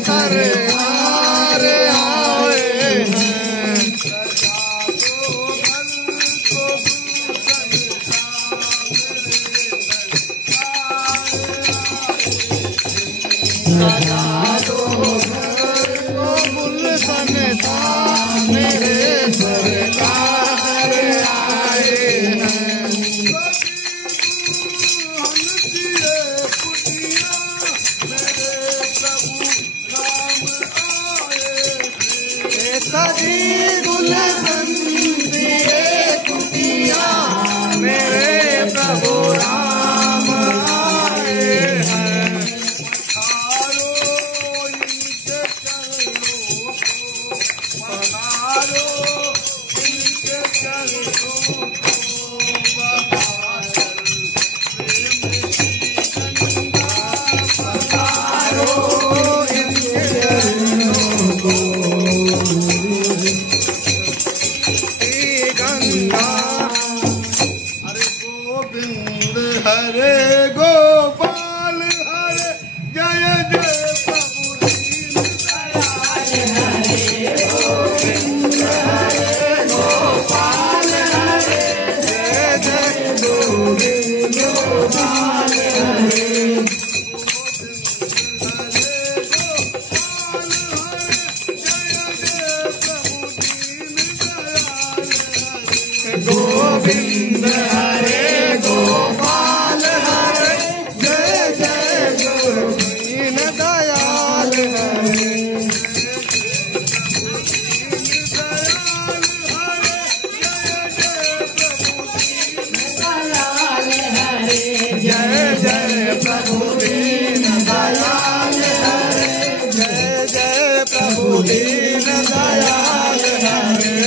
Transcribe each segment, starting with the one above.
सरकार आए हैं। सजा दो घर को गुलशन सा मेरे सरकार आए हैं। सजी गुलशन दिए कुटिया मेरे प्रभु राम आए हैं। पधारो इनके चरणों को पधारो इनके चरणों को हरे गोपाल हरे जय जय प्रभु दीन दयाल हरे गोविंद हरे गोपाल हरे जय जय गोविंद गोपाल हरे गोविंद हरे गोपाल हरे जय जय दीन दयाल हरे। जय जय प्रभु दीन दयाल हरे जय जय प्रभु दीन दयाल हरे।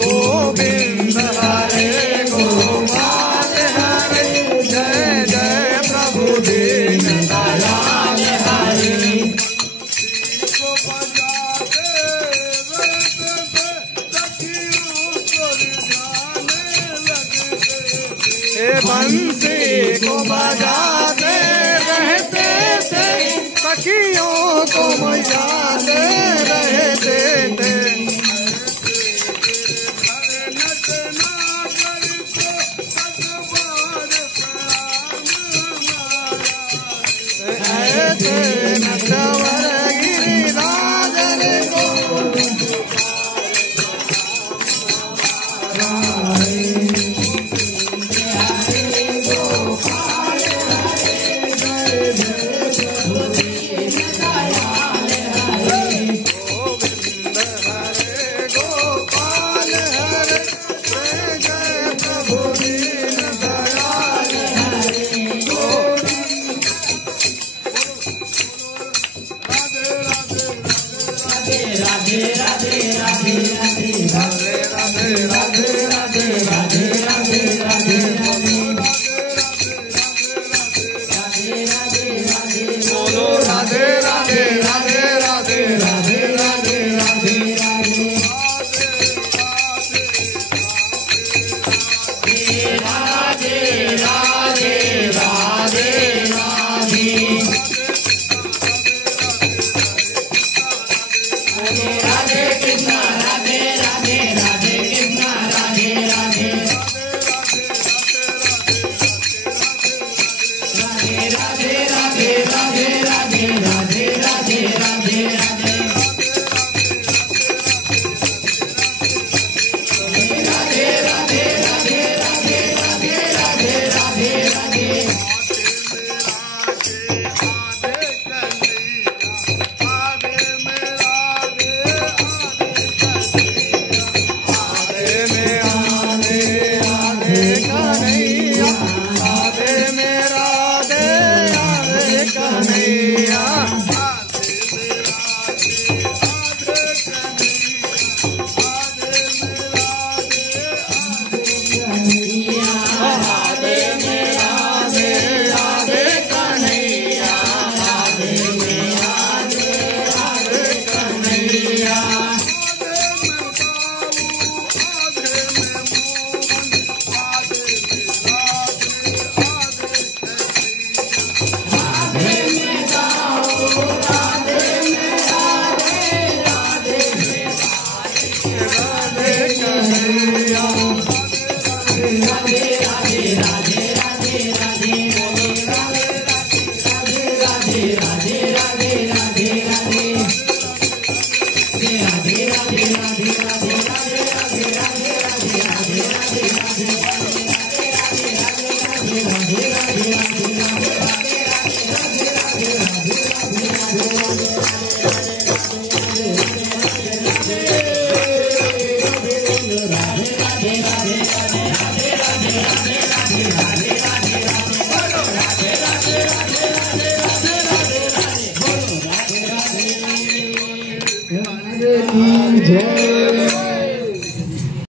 गोविंद हरे गोपाल हरे जय जय प्रभु दीन दयाल हरे। बंसी को बजाते रहते थे सखियों को बजाते रहते थे। नटवर गिरिराजन को Radhe Krishna, Radhe Radhe, Radhe Krishna, Radhe Radhe Radhe Radhe Radhe Radhe Radhe Radhe Radhe Radhe Radhe Radhe